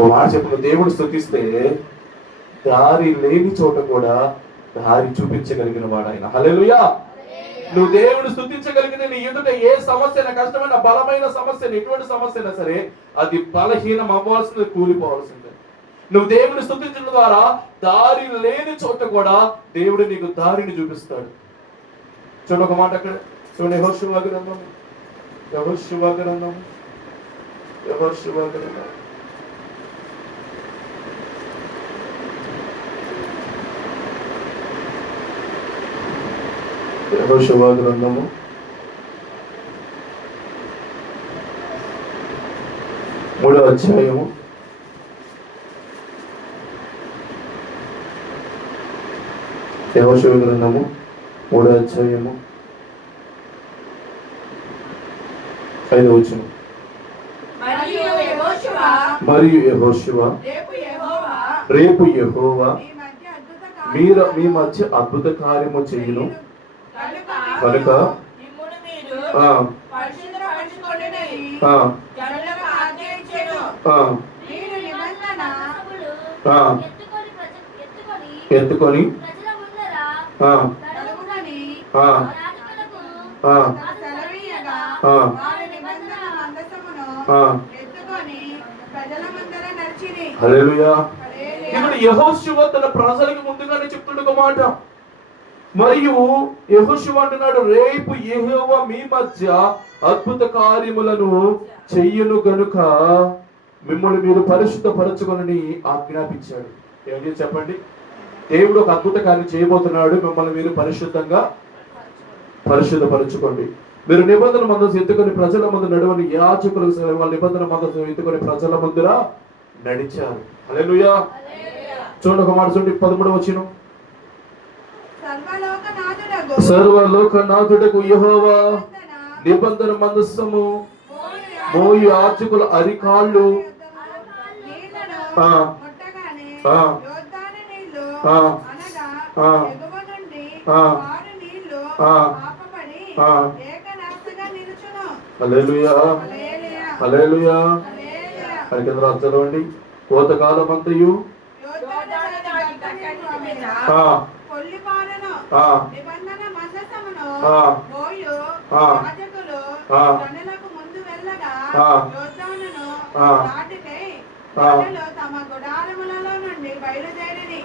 ఓ మాట చెప్పు, దేవుడు స్తుతిస్తే దారి లేని చోట కూడా దారి చూపించగలిగిన వాడు ఆయన. హల్లెలూయా. నువ్వు దేవుడు స్తుతించగలిగితే నీ ఎదుట ఏ సమస్య, కష్టమైన బలమైన సమస్య, ఎటువంటి సమస్య అయినా సరే అది బలహీనం అవ్వాల్సింది, కూలిపోవాల్సిందే. నువ్వు దేవుని స్తుతించడం ద్వారా దారి లేని చోట కూడా దేవుడు నీకు దారిని చూపిస్తాడు. చూడండి ఒక మాట అక్కడ చూడండి, యెహోషువ గ్రంథం, యెహోషువ గ్రంథం, యెహోషువ గ్రంథం, యెహోషువ గ్రంథము 3వ అధ్యాయము 3వ అధ్యాయము 5వ వచనం. మరియు యెహోషువ రేపు యెహోవా మీ మధ్య అద్భుత కార్యము చేయును కనుక ఎత్తుకొని హల్లెలూయా. ఇప్పుడు యెహోషువ తన ప్రజలకు ముందుగానే చెప్తున్న ఒక మాట, మరియు యెహోషువ అంటున్నాడు, రేపు యెహోవా మీ మధ్య అద్భుత కార్యములను చెయ్యును గనుక మిమ్మల్ని మీరు పరిశుద్ధపరచుకొని ఆజ్ఞాపించాడు. ఏమిటి చెప్పండి? దేవుడు ఒక అద్భుత కార్యం చేయబోతున్నాడు, మిమ్మల్ని మీరు పరిశుద్ధపరచుకోండి. మీరు నిబంధన మందసం ఎత్తుకొని ప్రజల ముందు నడవని యాజకులకు వాళ్ళ నిబంధన మందసం ఎత్తుకొని ప్రజల ముందుర నడిచారు. హల్లెలూయా. చూడండి ఒక మాట చూడండి, 13వ వచనం. సర్వలోకనాథుడకు యెహోవా నిబంధన మందసము మోయు యాజకుల అరికాళ్ళు హల్లెలూయా, హల్లెలూయా. అది కింద చదవండి. కోతకాలం అంతయు తమ గుడారములలో నుండి బయలుదేరి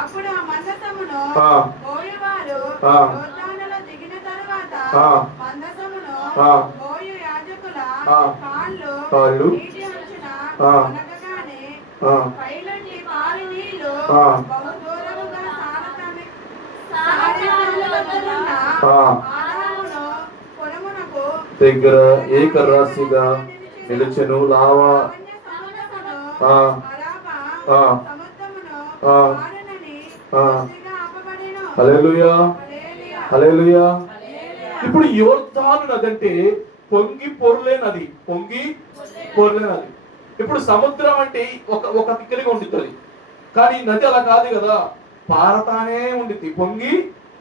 అప్పుడు ఆ మందసమును మోయువారు యోర్దానులో దిగిన తరువాత మందసమును మోయు యాజకుల కాళ్ళు నీటి అంచున కొనగానే పైనుండి పారి నీళ్లు బహు దూరముగా ఆరామును పొలమునకు దగ్గర ఏకరాశిగా నిలిచెను. లావా హల్లెలూయా, హల్లెలూయా. ఇప్పుడు యోర్దాను నది అంటే పొంగి పొర్లే నది, పొంగి పొర్లే నది. ఇప్పుడు సముద్రం అంటే ఒక దిక్కుగా ఉండిద్ది, కానీ నది అలా కాదు కదా, పారతానే ఉండిద్ది, పొంగి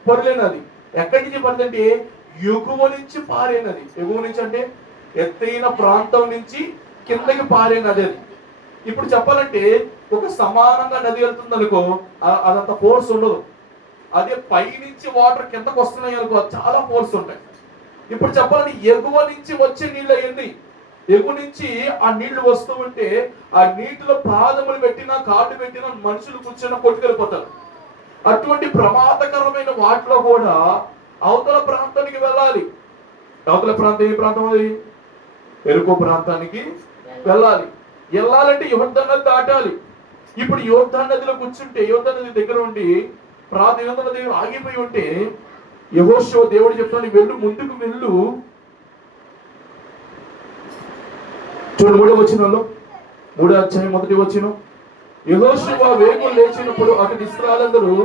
పొర్లే నది. ఎక్కడి నుంచి పడుతుంటే ఎగువ నుంచి పారే నది. ఎగువ నుంచి అంటే ఎత్తైన ప్రాంతం నుంచి కిందకి పారే నది అది. ఇప్పుడు చెప్పాలంటే ఒక సమానంగా నది వెళ్తుంది అనుకో, అదంత ఫోర్స్ ఉండదు. అదే పైనుంచి వాటర్ కిందకు వస్తున్నాయి అనుకో, చాలా ఫోర్స్ ఉంటాయి. ఇప్పుడు చెప్పాలంటే ఎగువ నుంచి వచ్చే నీళ్ళు అయ్యింది, ఎగువ నుంచి ఆ నీళ్లు వస్తూ ఉంటే ఆ నీటిలో పాదములు పెట్టినా కాళ్ళు పెట్టినా మనుషులు కూర్చొని కొట్టుకెళ్ళిపోతారు. అటువంటి ప్రమాదకరమైన వాటిలో కూడా అవతల ప్రాంతానికి వెళ్ళాలి. అవతల ప్రాంతం ఏ ప్రాంతం? అది ఎరుకో ప్రాంతానికి వెళ్ళాలి. వెళ్ళాలంటే యోర్దాను నది దాటాలి. ఇప్పుడు యోర్దాను నదిలో కూర్చుంటే, యోర్దాను నది దగ్గర ఉండి ప్రాంతం దగ్గర ఆగిపోయి ఉంటే యెహోషువ దేవుడు చెప్తాను, వెళ్ళు, ముందుకు వెళ్ళు. చూడు 3వ వచనంలో, 3వ అధ్యాయం 1వ వచనం. యెహోషువ వేకులు లేచినప్పుడు అతని ఇశ్రాయేలీయులందరూ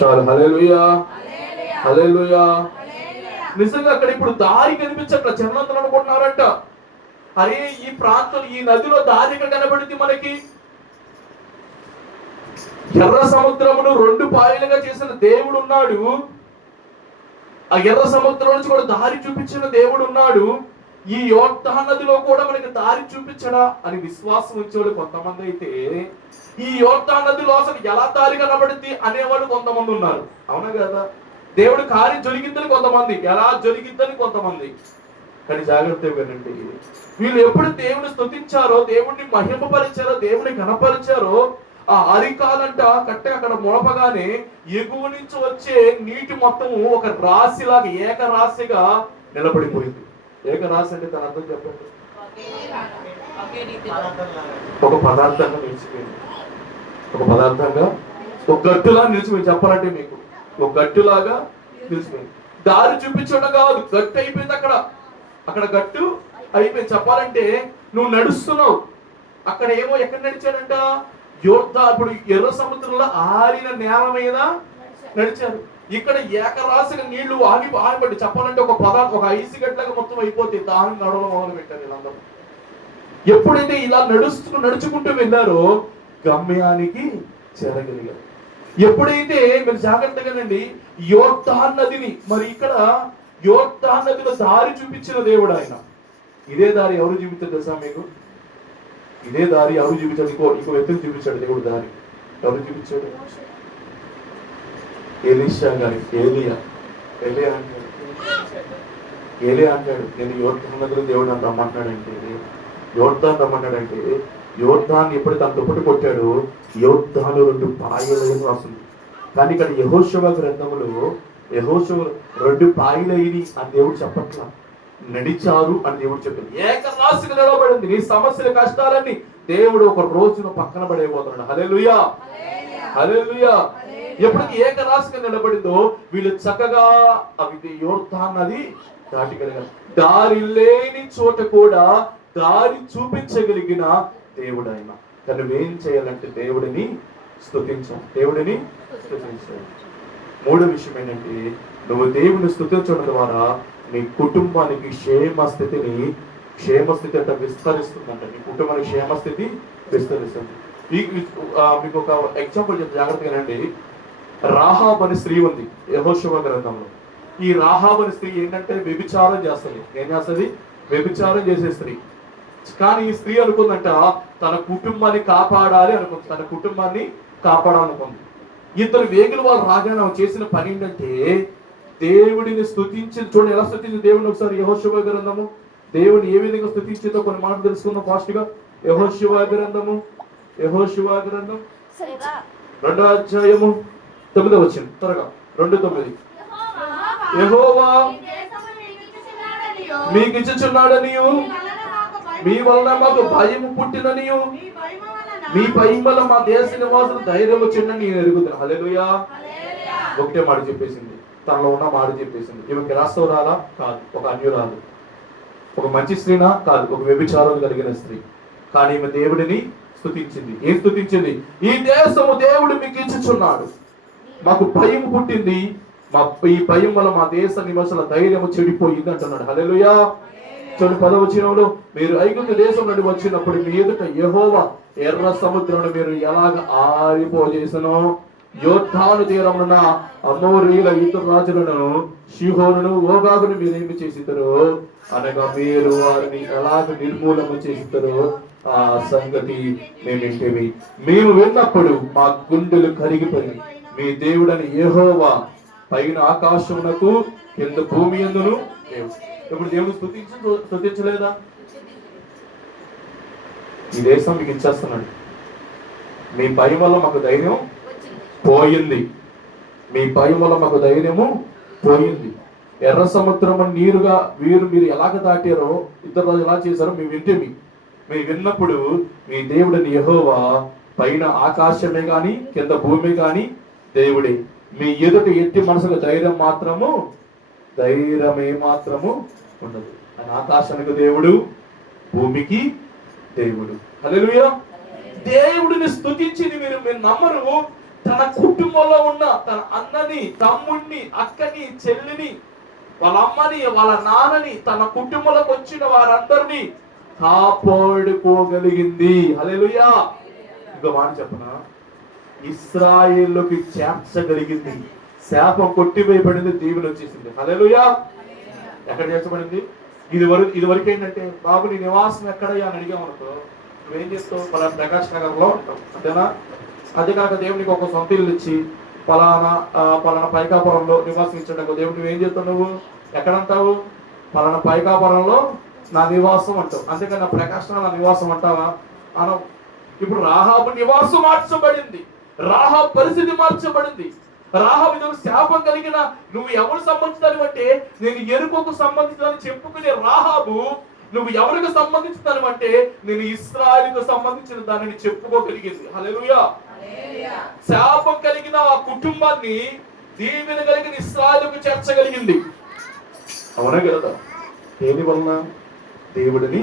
చాలు. హల్లెలూయా, హల్లెలూయా. నిజంగా అక్కడ ఇప్పుడు దారి కనిపించట్ల. జనందరూ అనుకుంటున్నారంట, అరే ఈ ప్రాంతం, ఈ నదిలో దారి కనబడింది మనకి, ఎర్ర సముద్రమును 2 పాయలుగా చేసిన దేవుడు ఉన్నాడు. ఆ ఎర్ర సముద్రం నుంచి కూడా దారి చూపించిన దేవుడు ఉన్నాడు. ఈ యోర్దాను నదిలో కూడా మనకి దారి చూపించడా అని విశ్వాసం ఉంచేవాడు కొంతమంది అయితే, ఈ యోర్దాను నదిలో అసలు ఎలా దారి కనబడింది అనేవాడు కొంతమంది ఉన్నారు. అవునా కదా? దేవుడు కార్యం జరిగిందని కొంతమంది, ఎలా జరిగిందని కొంతమంది. కానీ జాగ్రత్తగా వినండి, వీళ్ళు ఎప్పుడు దేవుని స్తుతించారో, దేవుడిని మహిమపరిచారో, దేవుని ఘనపరిచారో, ఆ అరికాలంట కట్టె అక్కడ మొలపగానే ఎగువ నుంచి వచ్చే నీటి మొత్తము ఒక రాశిలాగా ఏకరాశిగా నిలబడిపోయింది. ఏకరాశి అంటే దాని అర్థం చెప్పండి. ఒక పదార్థంగా నిలిచిపోయింది. ఒక పదార్థంగా, ఒక గట్టులా నిలిచిపోయింది. చెప్పాలంటే మీకు ఒక గట్టులాగా నిలిచిపోయింది. దారి చూపించడం కాదు, గట్టు అయిపోయింది. అక్కడ గట్టు అయిపోయింది. చెప్పాలంటే నువ్వు నడుస్తున్నావు, అక్కడ ఏమో ఎక్కడ నడిచాడంట, ఇప్పుడు ఎర్ర సముద్రంలో ఆరిన నేల మీద నడిచారు. ఇక్కడ ఏకరాశిగా నీళ్లు ఆగిపడి చెప్పాలంటే ఒక ఐసు గడ్డలాగా మొత్తం అయిపోతే దాహం నడవడం మొదలు పెట్టారు వీళ్ళందరూ. ఎప్పుడైతే ఇలా నడుచుకుంటూ వెళ్ళారో గమ్యానికి చేరగలిగారు. ఎప్పుడైతే మీరు జాగ్రత్తగానండి, యోర్దాను నదిని, మరి ఇక్కడ యోర్దాను నదిలో దారి చూపించిన దేవుడు ఆయన. ఇదే దారి ఎవరు చూపించారు తెలుసా మీకు? ఇదే దారి ఎవరు చూపించాడు? ఇంకో వ్యక్తిని చూపించాడు దేవుడు దారి. ఎవరు చూపించాడు? ఎలీషా గారి. ఏలియా అంటాడు, నేను యోర్దాను నదిలో దేవుడు నన్ను రమ్మంటాడంటే, యోర్దాను ఎప్పుడు తన దుప్పటి కొట్టాడు, యోర్దాను 2 పాయలని రాస్తుంది. కానీ ఇక్కడ యెహోషువ గ్రంథములో యెహోషువ 2 పాయలైని అని దేవుడు చెప్పట్లా, నడిచారు అని దేవుడు చెప్పాడు. ఏకరాశిగా నిలబడింది. నీ సమస్యల కష్టాలన్నీ దేవుడు ఒక రోజున పక్కన పడేయబోతున్నాడు. హల్లెలూయా, హల్లెలూయా. ఎప్పటికి ఏకరాశిగా నిలబడిందో వీళ్ళు చక్కగా అవి యోర్దాను నది దాటిగలిగారు. దారి లేని చోట కూడా దారి చూపించగలిగిన దేవుడు ఆయన. కానీ నువ్వేం చేయాలంటే దేవుడిని స్తుతించాలి. దేవుడిని స్తుతించాలి. 3వ విషయం ఏంటంటే, నువ్వు దేవుని స్తుతించడం ద్వారా నీ కుటుంబానికి క్షేమస్థితి అంటే విస్తరిస్తుందంట. నీ కుటుంబానికి క్షేమస్థితి విస్తరిస్తుంది. మీకు ఒక ఎగ్జాంపుల్ చెప్తే జాగ్రత్తగా రండి. రాహాబ్ అనే స్త్రీ ఉంది యెహోషువ గ్రంథంలో. ఈ రాహాబ్ అనే స్త్రీ ఏంటంటే వ్యభిచారం చేస్తుంది. ఏం చేస్తుంది? వ్యభిచారం చేసే స్త్రీ. కానీ ఈ స్త్రీ అనుకుందంట తన కుటుంబాన్ని కాపాడాలనుకుంది. ఇద్దరు వేగులు వాళ్ళు రాగానే చేసిన పని ఏంటంటే దేవుడిని స్తుతించి, చూడండి ఎలా స్తుతించింది దేవుడిని. ఒకసారి యెహోషువ గ్రంథము దేవుని ఏ విధంగా స్తుతించిందో కొన్ని మాటలు తెలుసుకుందాం ఫాస్ట్ గా. యెహోషువ గ్రంథం 2వ అధ్యాయము 9వ వచనం, త్వరగా 2:9. యెహోవా మీకు ఇచ్చుచున్నాడనియు, మీ వలన మాకు భయము పుట్టిననియు, మీ భయం వల్ల మా దేశ నివాసులు ధైర్యం వచ్చిందని నేను ఎరుగుతాను. హల్లెలూయా. ఒకటే మాట చెప్పేసింది, తనలో ఉన్న మాట చెప్పేసింది. ఈమెకి రాస్తవరాలా? కాదు. ఒక అన్యురాలు. ఒక మంచి స్త్రీనా? కాదు. ఒక వ్యభిచారం కలిగిన స్త్రీ. కానీ ఈమె దేవుడిని స్తుతించింది. ఏం స్తుతించింది? ఈ దేశము దేవుడు మీకు ఇచ్చుచున్నాడు, మాకు భయం పుట్టింది, ఈ భయం వల్ల మా దేశ నివాసుల ధైర్యము చెడిపోయింది అంటున్నాడు. హల్లెలూయా. 10వ వచనంలో, మీరు ఐగుప్తు దేశం నుండి వచ్చినప్పుడు మీ ఎదుట యెహోవా ఎర్ర సముద్రంలో మీరు ఎలాగ ఆరిపోజేసనో, యోర్దాను తీరమున అమోరీయుల ఇతర రాజులను షిహోనును ఓగాగును మీరేమి చేసిద్దరో అనగా మీరు వారిని ఎలాగ నిర్మూలన చేసిద్దరో ఆ సంగతి మేమింటివి. మేము విన్నప్పుడు మా గుండెలు కరిగిపోయి, మీ దేవుడని యెహోవా పైన ఆకాశమునకు కింద భూమి యందును. ఇప్పుడు దేవుడు స్తుతించలేదా? ఈ దేశం మీకు ఇచ్చేస్తున్నాడు, మీ భయం వల్ల మాకు ధైర్యం పోయింది, మీ భయం వల్ల మాకు ధైర్యము పోయింది. ఎర్ర సముద్రం నీరుగా మీరు ఎలాగ దాటారో, ఇతరులు ఎలా చేశారో మేము విన్నప్పుడు మీ దేవుడిని యెహోవా పైన ఆకాశమే గాని కింద భూమి గాని దేవుడే. మీ ఎదుట ఎట్టి మనసుకు ధైర్యమే మాత్రము ఉండదు. అని ఆకాశానికి దేవుడు, భూమికి దేవుడు. హల్లెలూయా. దేవుడిని స్తుతించింది మీరు నమ్మరు. తన కుటుంబంలో ఉన్న తన అన్నని, తమ్ముడిని, అక్కని, చెల్లిని, వాళ్ళ అమ్మని, వాళ్ళ నాన్నని, తన కుటుంబంలోకి వచ్చిన వారందరినీ కాపాడుకోగలిగింది. హల్లెలూయా. ఇంకో మాట చెప్పనా, ఇశ్రాయేలుకి చేర్చగలిగింది. శాపం కొట్టివేయబడింది, దీవెన వచ్చేసింది. హల్లెలూయా. ఎక్కడ చేర్చబడింది? ఇది వరకు ఏంటంటే, బాబు నీ నివాసం ఎక్కడయ్యా అని అడిగామనుకో, నువ్వేం చేస్తావు? పలానా ప్రకాష్ నగర్ లో ఉంటావు, అంతేనా? అదే కాక దేవునికి ఒక సొంత ఇల్లు ఇచ్చి పలానా పైకాపురంలో నివాసించడానికి దేవుడు నువ్వేం చేస్తావు? నువ్వు ఎక్కడంటావు? పలానా పైకాపురంలో నా నివాసం అంటావు. అంతేకాని నా ప్రకాశ్ నా నివాసం అంటావా? అనవు. ఇప్పుడు రాహాబు నివాసం మార్చబడింది, రాహాబు పరిస్థితి మార్చబడింది. రాహాబు ఇది శాపం కలిగిన, నువ్వు ఎవరు సంబంధించాలి అంటే నేను ఎరుకకు సంబంధించాలని చెప్పుకునే రాహాబు, నువ్వు ఎవరికి సంబంధించుతాను అంటే నేను ఇశ్రాయేలుకు సంబంధించిన దానిని చెప్పుకోగలిగింది. హల్లెలూయా. శాపం కలిగిన ఆ కుటుంబాన్ని దీవెన కలిగిన ఇశ్రాయేలుకు చేర్చగలిగింది. అవునా కదా? దేని వలన? దేవుడిని